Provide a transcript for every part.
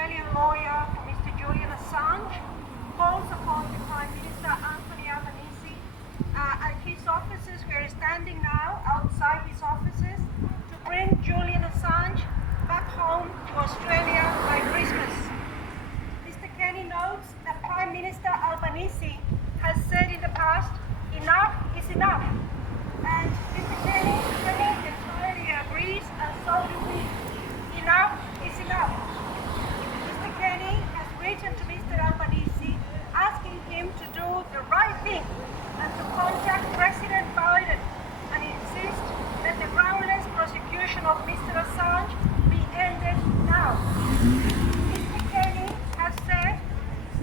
Australian lawyer for Mr. Julian Assange, calls upon the Prime Minister Albanese and his officers. We are standing now outside his offices to bring Julian Assange back home to Australia by Christmas. Mr. Kenny notes that Prime Minister Albanese has said in the past, enough is enough. And Mr. Kenny entirely agrees, and so do we. Enough is enough. Mr. Kenny has written to Mr. Albanese asking him to do the right thing and to contact President Biden and insist that the groundless prosecution of Mr. Assange be ended now. Mr. Kenny has said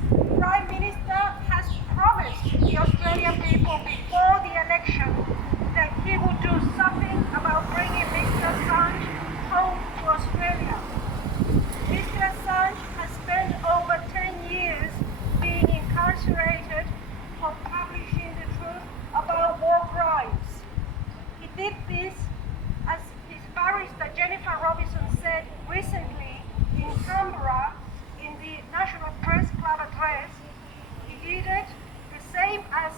the Prime Minister has promised the Australian people before the election that he would do something about bringing Mr. Assange home to Australia. Mr. Assange has spent over 10 years being incarcerated for publishing the truth about war crimes. He did this, as his barrister Jennifer Robinson said recently in Canberra in the National Press Club address. He did it the same as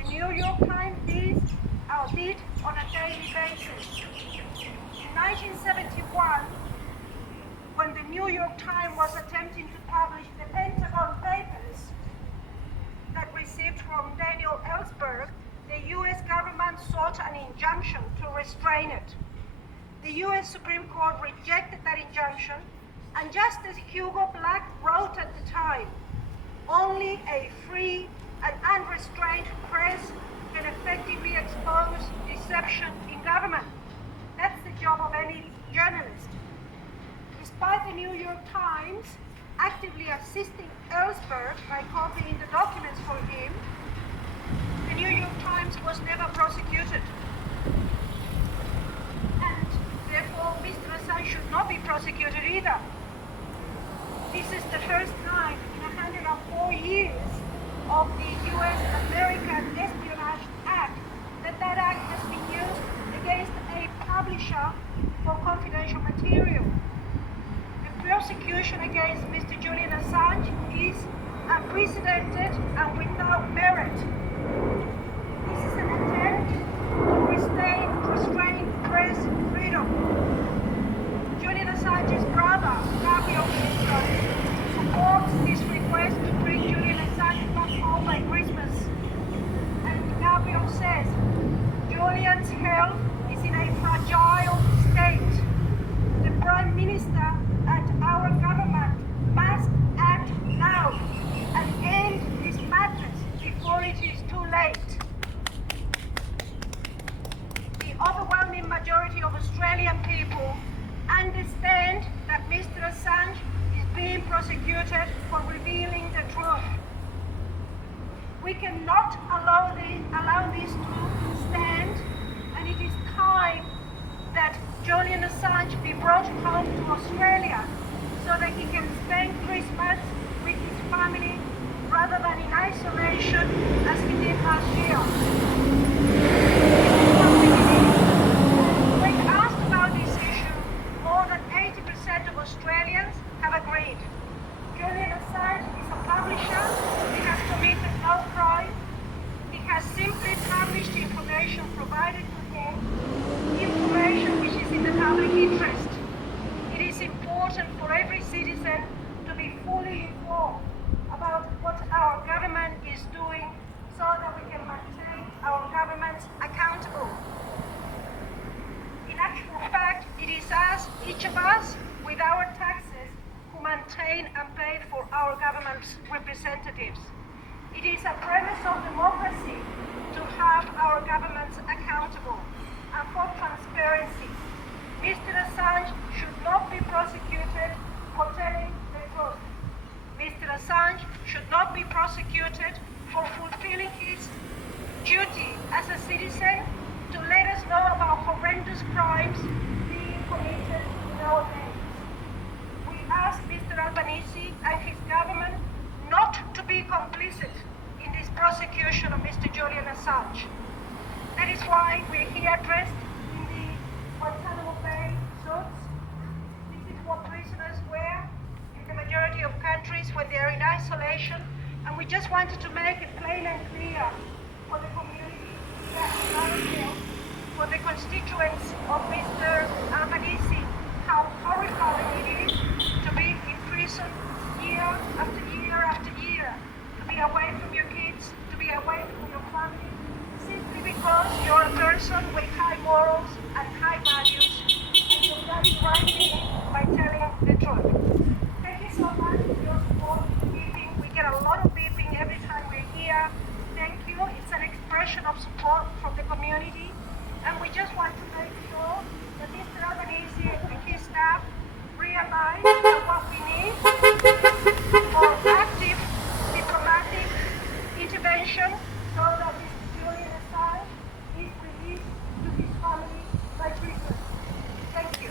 the New York Times did on a daily basis. In 1971, when the New York Times was attempting to publish the Pentagon Papers that received from Daniel Ellsberg, the US government sought an injunction to restrain it. The US Supreme Court rejected that injunction, and Justice Hugo Black wrote at the time, "Only a free and unrestrained press can effectively expose deception in government." That's the job of any journalist. Despite the New York Times actively assisting Ellsberg by copying the documents for him, the New York Times was never prosecuted. And therefore, Mr. Assange should not be prosecuted either. This is the first time in 104 years of the US-American Espionage Act that act has been used against a publisher for confidential material. The prosecution against Mr. Julian Assange is unprecedented and without merit. This is an attempt to restrain press freedom. Julian Assange's brother, Gabriel, supports this request to bring Julian Assange back home by Christmas. And Gabriel says, Julian's health is in a fragile state. The Prime Minister and our government must act now and end this madness before it is too late. The overwhelming majority of Australian people understand that Mr. Assange is being prosecuted for revealing the truth. We cannot allow this to stand, and it is time that Julian Assange be brought home to Australia so that he can spend Christmas with his family rather than in isolation as he did last year. When asked about this issue, more than 80% of Australians have agreed. Julian Assange is a publisher. He has committed no crime. He has simply published information provided to him, information which is in the public interest. It is important for every citizen to be fully informed about what our government is doing so that we can maintain our government accountable. In actual fact, it is us, each of us, with our taxes, who maintain and pay for our government's representatives. It is a premise of democracy to have our governments accountable and for transparency. Mr. Assange should not be prosecuted for telling the truth. Mr. Assange should not be prosecuted for fulfilling his duty as a citizen to let us know about horrendous crimes being committed in our names. We ask Mr. Albanese and his government not to be complicit in this prosecution of Mr. Julian Assange. That is why we're here dressed in the Guantanamo Bay suits. This is what prisoners wear in the majority of countries when they are in isolation, and we just wanted to make it plain and clear for the community that for the constituents of Mr. Albanese how horrifying it is to be in prison year after year after year, to be away from your kids, to be away from your family, simply because you're a person with high morals and high values, and you've done the right thing by telling the truth. Thank you so much for your support for beeping. We get a lot of beeping every time we're here. Thank you. It's an expression of support from the community, and we just want to make sure that Mr. Albanese and his staff realize that what we need is more active diplomatic intervention so that Mr. Julian Assange is released to his family by Christmas. Thank you.